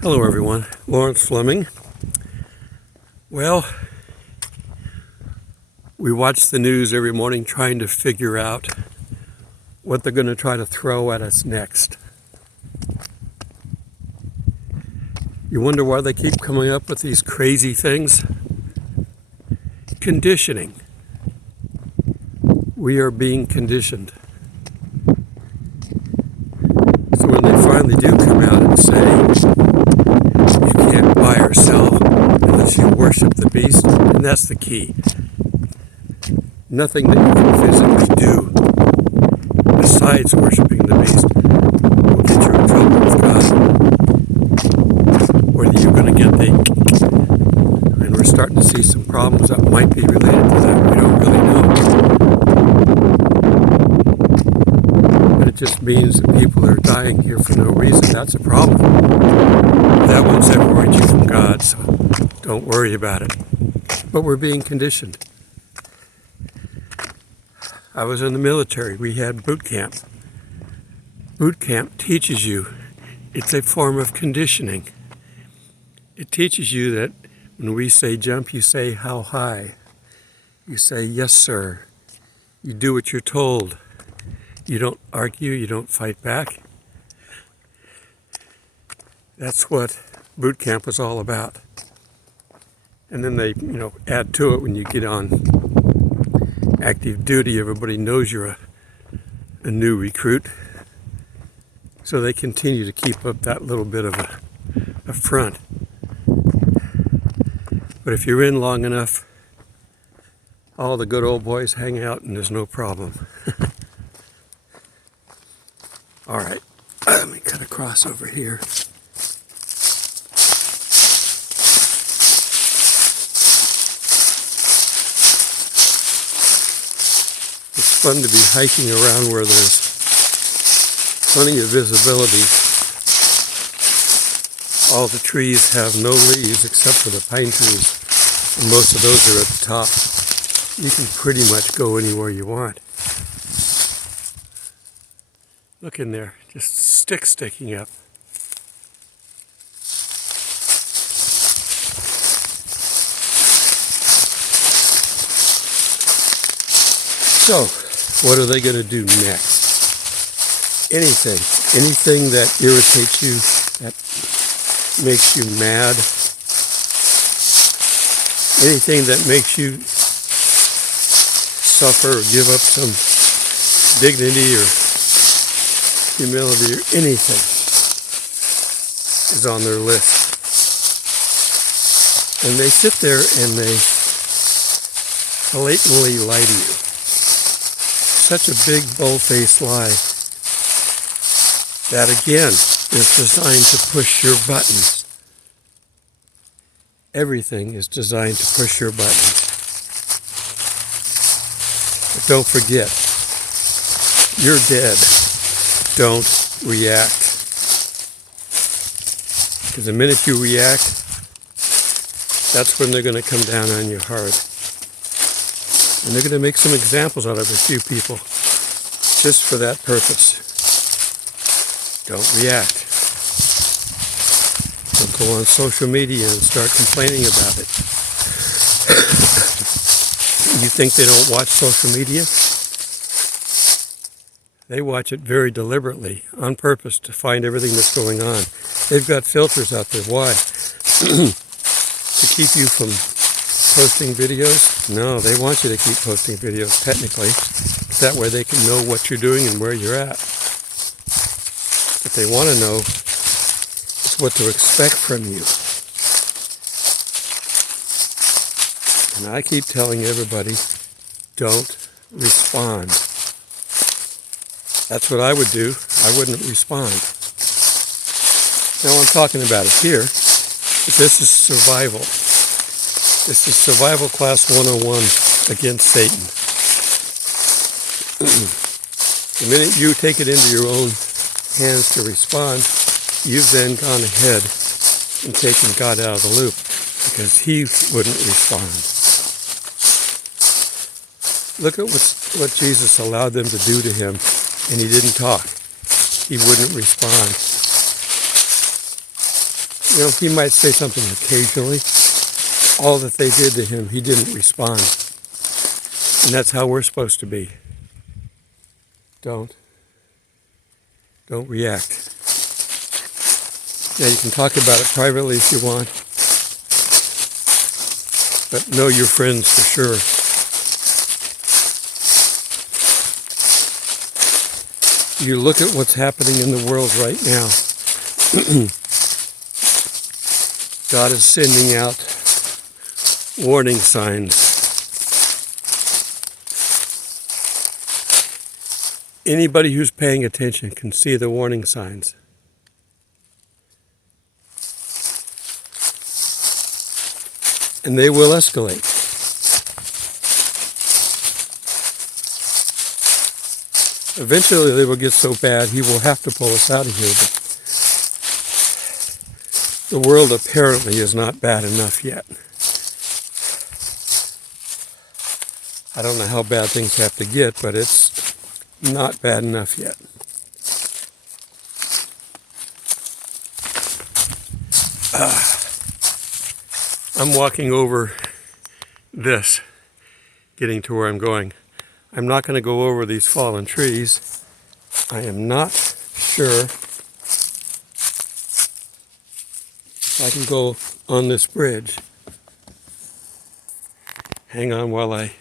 Hello everyone, Thomas Fleming. Well, we watch the news every morning trying to figure out what they're going to try to throw at us next. You wonder why they keep coming up with these crazy things? Conditioning. We are being conditioned. So when they finally do come out and say, you can't buy or sell unless you worship the beast, and that's the key. Nothing that you can physically do besides worshiping the beast will get you in trouble with God. Whether you're going to get and we're starting to see some problems that might be related to that. We don't really know. But it just means that people are dying here for no reason. That's a problem. That won't separate you from God, so don't worry about it. But we're being conditioned. I was in the military. We had boot camp. Boot camp teaches you. It's a form of conditioning. It teaches you that when we say jump, you say how high. You say yes, sir. You do what you're told. You don't argue. You don't fight back. That's what boot camp was all about. And then they, add to it when you get on active duty. Everybody knows you're a new recruit. So they continue to keep up that little bit of a front. But if you're in long enough, all the good old boys hang out and there's no problem. All right, let me cut across over here. It's fun to be hiking around where there's plenty of visibility. All the trees have no leaves except for the pine trees, and most of those are at the top. You can pretty much go anywhere you want. Look in there, just sticks sticking up. So, what are they going to do next? Anything that irritates you, that makes you mad, anything that makes you suffer or give up some dignity or humility or anything is on their list. And they sit there and they blatantly lie to you. Such a big, bold-faced lie that, again, is designed to push your buttons. Everything is designed to push your buttons. But don't forget, you're dead. Don't react. Because the minute you react, that's when they're going to come down on you hard. And they're going to make some examples out of a few people just for that purpose. Don't react. Don't go on social media and start complaining about it. You think they don't watch social media? They watch it very deliberately, on purpose, to find everything that's going on. They've got filters out there. Why? To keep you from posting videos? No, they want you to keep posting videos, technically. That way they can know what you're doing and where you're at. What they want to know is what to expect from you. And I keep telling everybody, don't respond. That's what I would do. I wouldn't respond. Now I'm talking about it here, but this is survival. This is Survival Class 101 against Satan. The minute you take it into your own hands to respond, you've then gone ahead and taken God out of the loop because he wouldn't respond. Look at what Jesus allowed them to do to him, and he didn't talk. He wouldn't respond. He might say something occasionally. All that they did to him, he didn't respond. And that's how we're supposed to be. Don't react. Now you can talk about it privately if you want, but know your friends for sure. You look at what's happening in the world right now. God is sending out warning signs. Anybody who's paying attention can see the warning signs. And they will escalate. Eventually they will get so bad he will have to pull us out of here. But the world apparently is not bad enough yet. I don't know how bad things have to get, but it's not bad enough yet. I'm walking over this, getting to where I'm going. I'm not going to go over these fallen trees. I am not sure if I can go on this bridge. Hang on while I...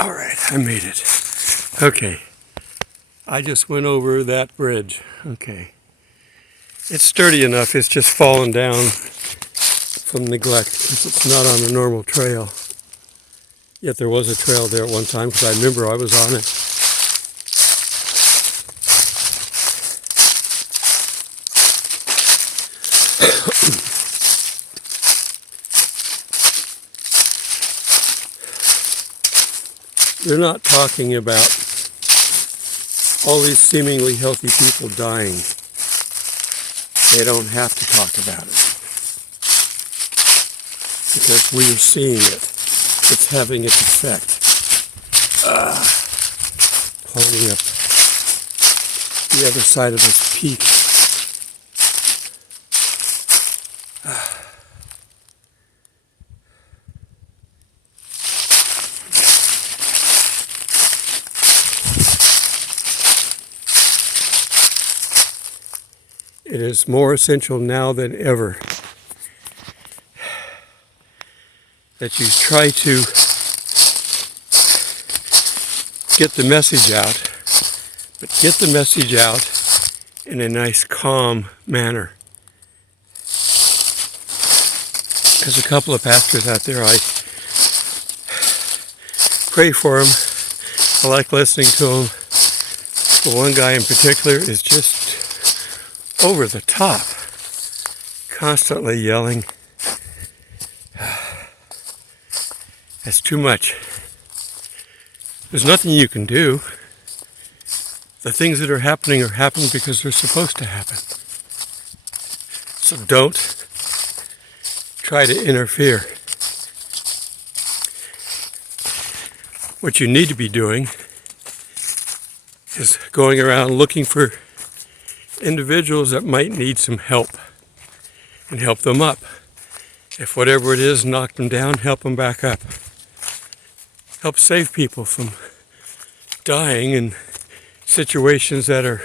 All right, I made it. Okay. I just went over that bridge. Okay. It's sturdy enough, it's just fallen down from neglect because it's not on a normal trail. Yet there was a trail there at one time because I remember I was on it. They're not talking about all these seemingly healthy people dying. They don't have to talk about it. Because we are seeing it. It's having its effect. Climbing up the other side of this peak. It is more essential now than ever that you try to get the message out, but get the message out in a nice, calm manner. There's a couple of pastors out there, I pray for them. I like listening to them. But one guy in particular is just over the top, constantly yelling. That's too much. There's nothing you can do. The things that are happening because they're supposed to happen. So don't try to interfere. What you need to be doing is going around looking for individuals that might need some help and help them up. If whatever it is knocked them down, help them back up. Help save people from dying in situations that are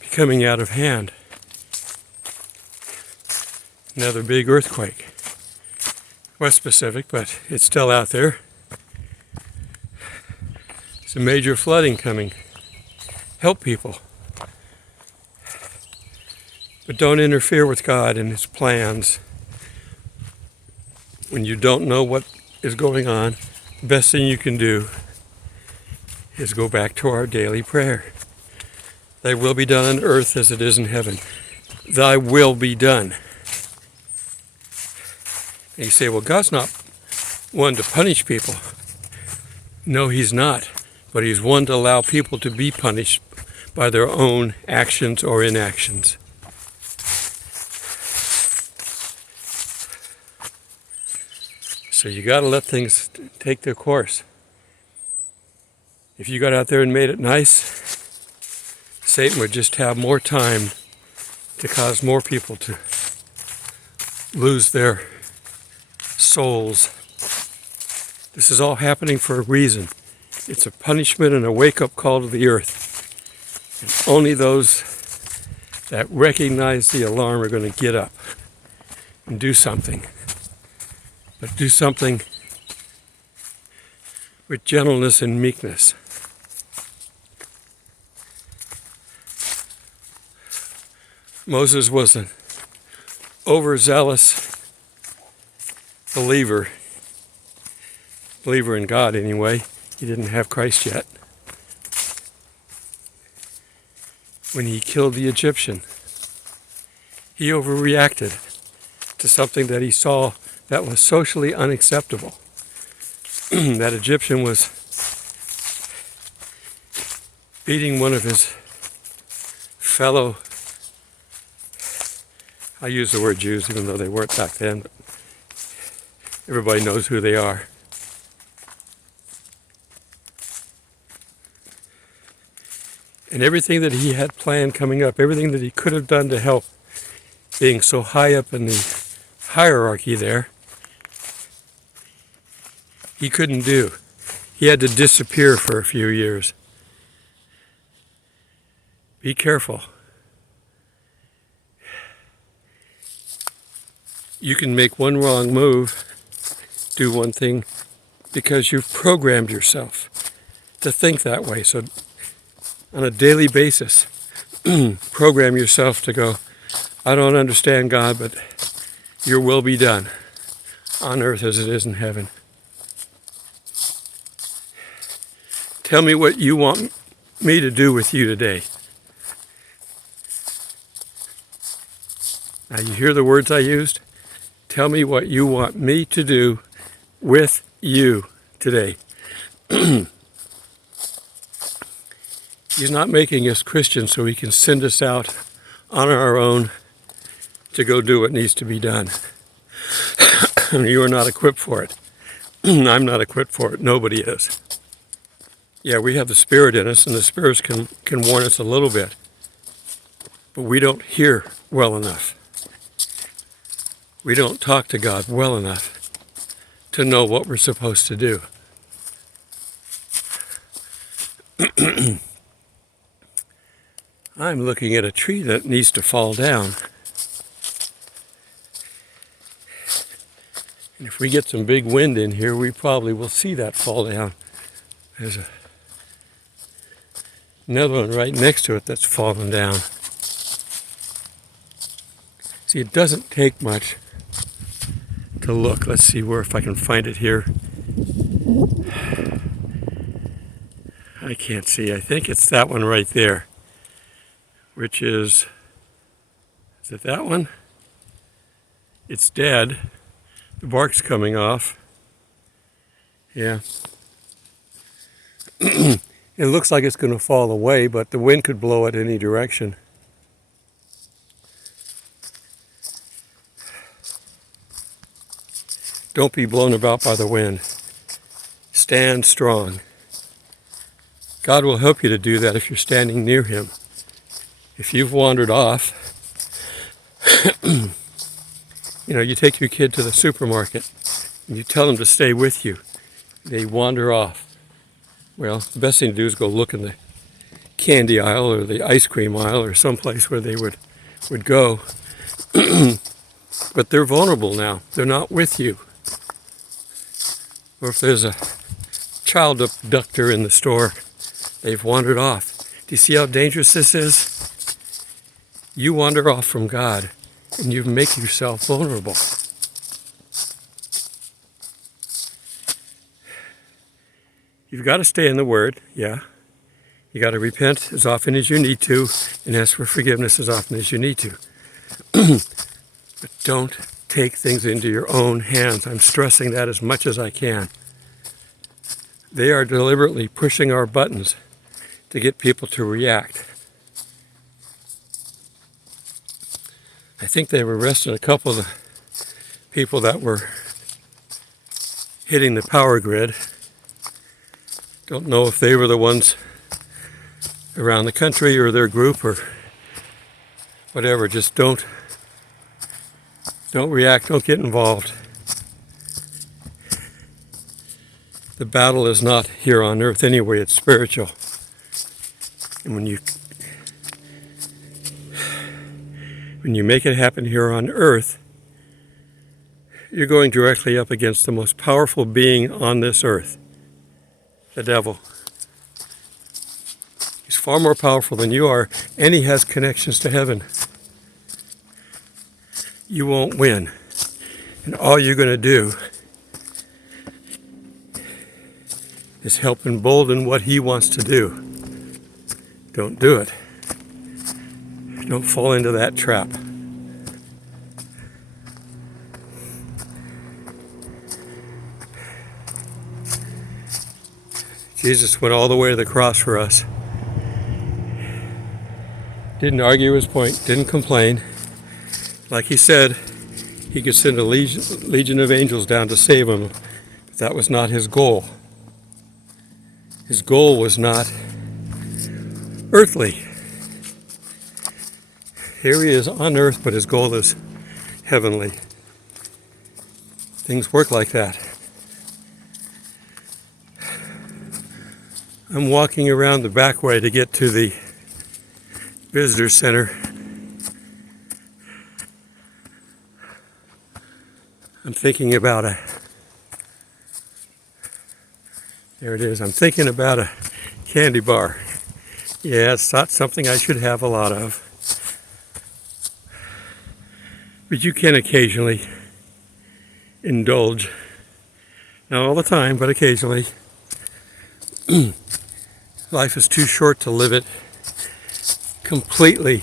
becoming out of hand. Another big earthquake. West Pacific, but it's still out there. There's a major flooding coming. Help people. But don't interfere with God and His plans. When you don't know what is going on, the best thing you can do is go back to our daily prayer. Thy will be done on earth as it is in heaven. Thy will be done. And you say, well, God's not one to punish people. No, He's not. But He's one to allow people to be punished by their own actions or inactions. So you got to let things take their course. If you got out there and made it nice, Satan would just have more time to cause more people to lose their souls. This is all happening for a reason. It's a punishment and a wake-up call to the earth. And only those that recognize the alarm are going to get up and do something. But do something with gentleness and meekness. Moses was an overzealous believer in God anyway. He didn't have Christ yet. When he killed the Egyptian, he overreacted to something that he saw that was socially unacceptable. That Egyptian was beating one of his fellow, I use the word Jews even though they weren't back then, but everybody knows who they are. And everything that he had planned coming up, everything that he could have done to help, being so high up in the hierarchy there, he couldn't do. He had to disappear for a few years. Be careful. You can make one wrong move, do one thing, because you've programmed yourself to think that way. So on a daily basis, program yourself to go, I don't understand God, but your will be done on earth as it is in heaven. Tell me what you want me to do with you today. Now you hear the words I used? Tell me what you want me to do with you today. He's not making us Christians so he can send us out on our own to go do what needs to be done. You are not equipped for it. I'm not equipped for it. Nobody is. Yeah, we have the Spirit in us, and the Spirit can warn us a little bit. But we don't hear well enough. We don't talk to God well enough to know what we're supposed to do. I'm looking at a tree that needs to fall down. And if we get some big wind in here, we probably will see that fall down. There's another one right next to it that's fallen down. See, it doesn't take much to look. Let's see if I can find it here. I can't see. I think it's that one right there, which is it that one? It's dead. The bark's coming off. Yeah. It looks like it's going to fall away, but the wind could blow it any direction. Don't be blown about by the wind. Stand strong. God will help you to do that if you're standing near him. If you've wandered off, you take your kid to the supermarket and you tell them to stay with you. They wander off. Well, the best thing to do is go look in the candy aisle or the ice cream aisle or someplace where they would go. But they're vulnerable now. They're not with you. Or if there's a child abductor in the store, they've wandered off. Do you see how dangerous this is? You wander off from God and you make yourself vulnerable. You've got to stay in the Word, yeah. You got to repent as often as you need to and ask for forgiveness as often as you need to. But don't take things into your own hands. I'm stressing that as much as I can. They are deliberately pushing our buttons to get people to react. I think they've arrested a couple of the people that were hitting the power grid. Don't know if they were the ones around the country or their group or whatever. Just don't react, don't get involved. The battle is not here on earth anyway, it's spiritual. And when you make it happen here on earth, you're going directly up against the most powerful being on this earth, the devil. He's far more powerful than you are, and he has connections to heaven. You won't win. And all you're going to do is help embolden what he wants to do. Don't do it. Don't fall into that trap. Jesus went all the way to the cross for us. Didn't argue his point, didn't complain. Like he said, he could send a legion of angels down to save him. But that was not his goal. His goal was not earthly. Here he is on earth, but his goal is heavenly. Things work like that. I'm walking around the back way to get to the visitor center. I'm thinking about there it is. I'm thinking about a candy bar. Yeah, it's not something I should have a lot of. But you can occasionally indulge. Not all the time, but occasionally. Life is too short to live it completely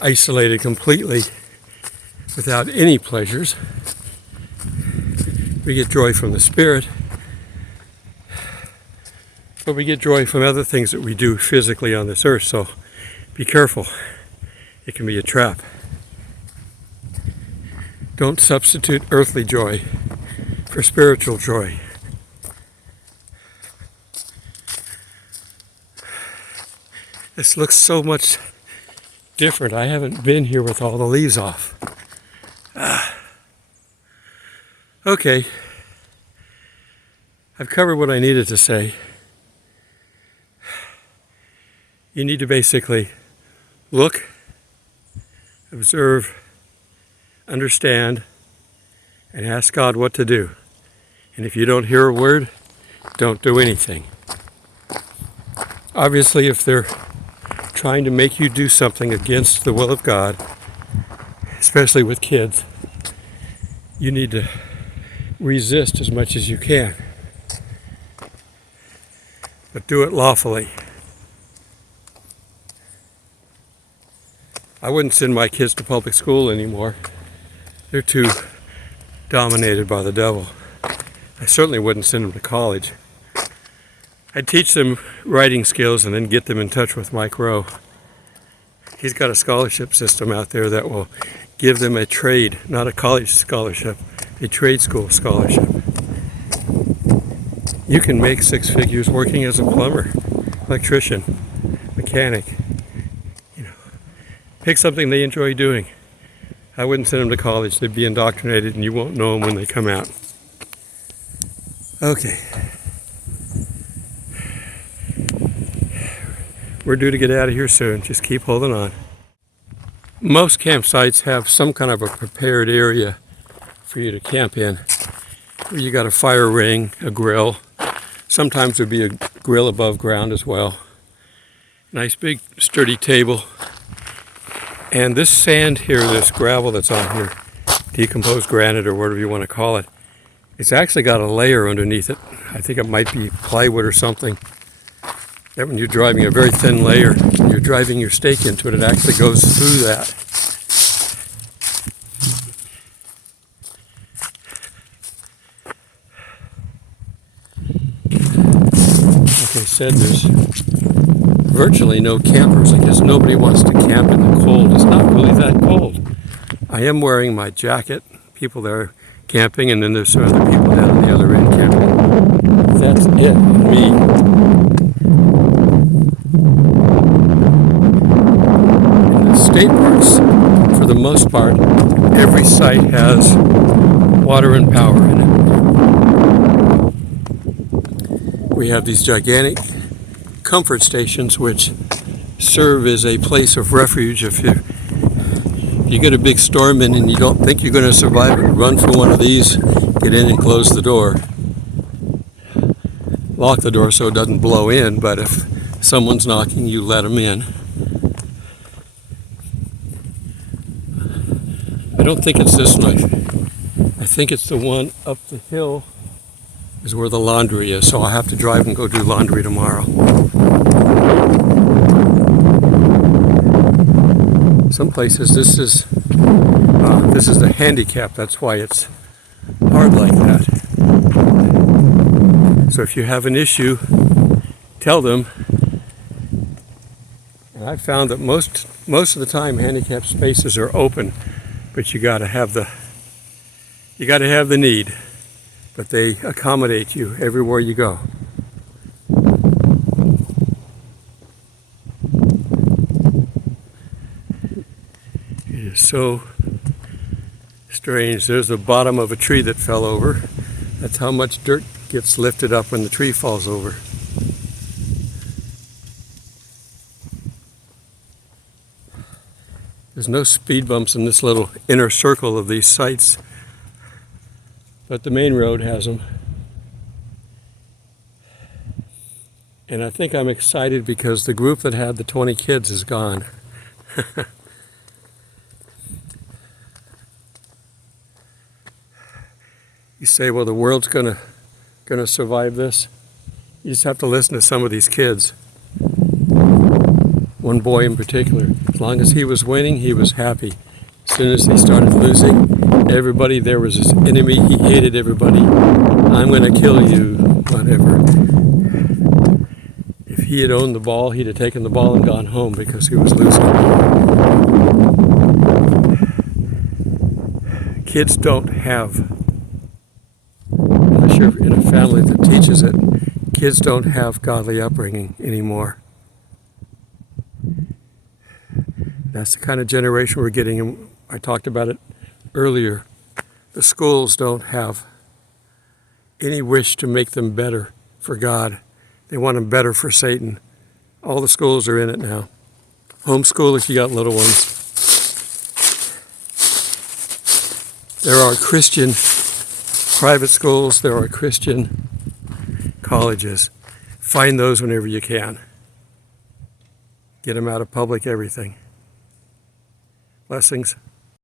isolated, completely without any pleasures. We get joy from the Spirit, but we get joy from other things that we do physically on this earth, so be careful. It can be a trap. Don't substitute earthly joy for spiritual joy. This looks so much different. I haven't been here with all the leaves off. Okay. I've covered what I needed to say. You need to basically look, observe, understand, and ask God what to do. And if you don't hear a word, don't do anything. Obviously, if they're trying to make you do something against the will of God, especially with kids, you need to resist as much as you can. But do it lawfully. I wouldn't send my kids to public school anymore. They're too dominated by the devil. I certainly wouldn't send them to college. I'd teach them writing skills and then get them in touch with Mike Rowe. He's got a scholarship system out there that will give them a trade, not a college scholarship, a trade school scholarship. You can make 6 figures working as a plumber, electrician, mechanic. Pick something they enjoy doing. I wouldn't send them to college. They'd be indoctrinated and you won't know them when they come out. Okay. We're due to get out of here soon. Just keep holding on. Most campsites have some kind of a prepared area for you to camp in. Where you got a fire ring, a grill. Sometimes there'd be a grill above ground as well. Nice big sturdy table. And this sand here, this gravel that's on here, decomposed granite or whatever you want to call it, it's actually got a layer underneath it. I think it might be plywood or something. That when you're driving a very thin layer, when you're driving your stake into it, it actually goes through that. Like I said, there's virtually no campers. I guess nobody wants to camp in the cold. It's not really that cold. I am wearing my jacket. People there camping, and then there's some other people down on the other end camping. That's it on me. In the state parks, for the most part, every site has water and power in it. We have these gigantic comfort stations which serve as a place of refuge. If you get a big storm in and you don't think you're going to survive it, run for one of these, get in and close the door. Lock the door so it doesn't blow in, but if someone's knocking, you let them in. I don't think it's this one. I think it's the one up the hill is where the laundry is, so I'll have to drive and go do laundry tomorrow. Some places this is the handicap, that's why it's hard like that. So if you have an issue, tell them. And I found that most of the time handicapped spaces are open, but you got to have the need. But they accommodate you everywhere you go. It is so strange. There's the bottom of a tree that fell over. That's how much dirt gets lifted up when the tree falls over. There's no speed bumps in this little inner circle of these sites, but the main road has them. And I think I'm excited because the group that had the 20 kids is gone. You say, well, the world's gonna survive this? You just have to listen to some of these kids. One boy in particular, as long as he was winning, he was happy. As soon as he started losing, everybody there was his enemy. He hated everybody. I'm going to kill you, whatever. If he had owned the ball, he'd have taken the ball and gone home because he was losing. Kids don't have, unless you're in a family that teaches it, kids don't have godly upbringing anymore. That's the kind of generation we're getting. I talked about it earlier. The schools don't have any wish to make them better for God. They want them better for Satan. All the schools are in it now. Homeschool if you got little ones. There are Christian private schools. There are Christian colleges. Find those whenever you can. Get them out of public everything. Blessings.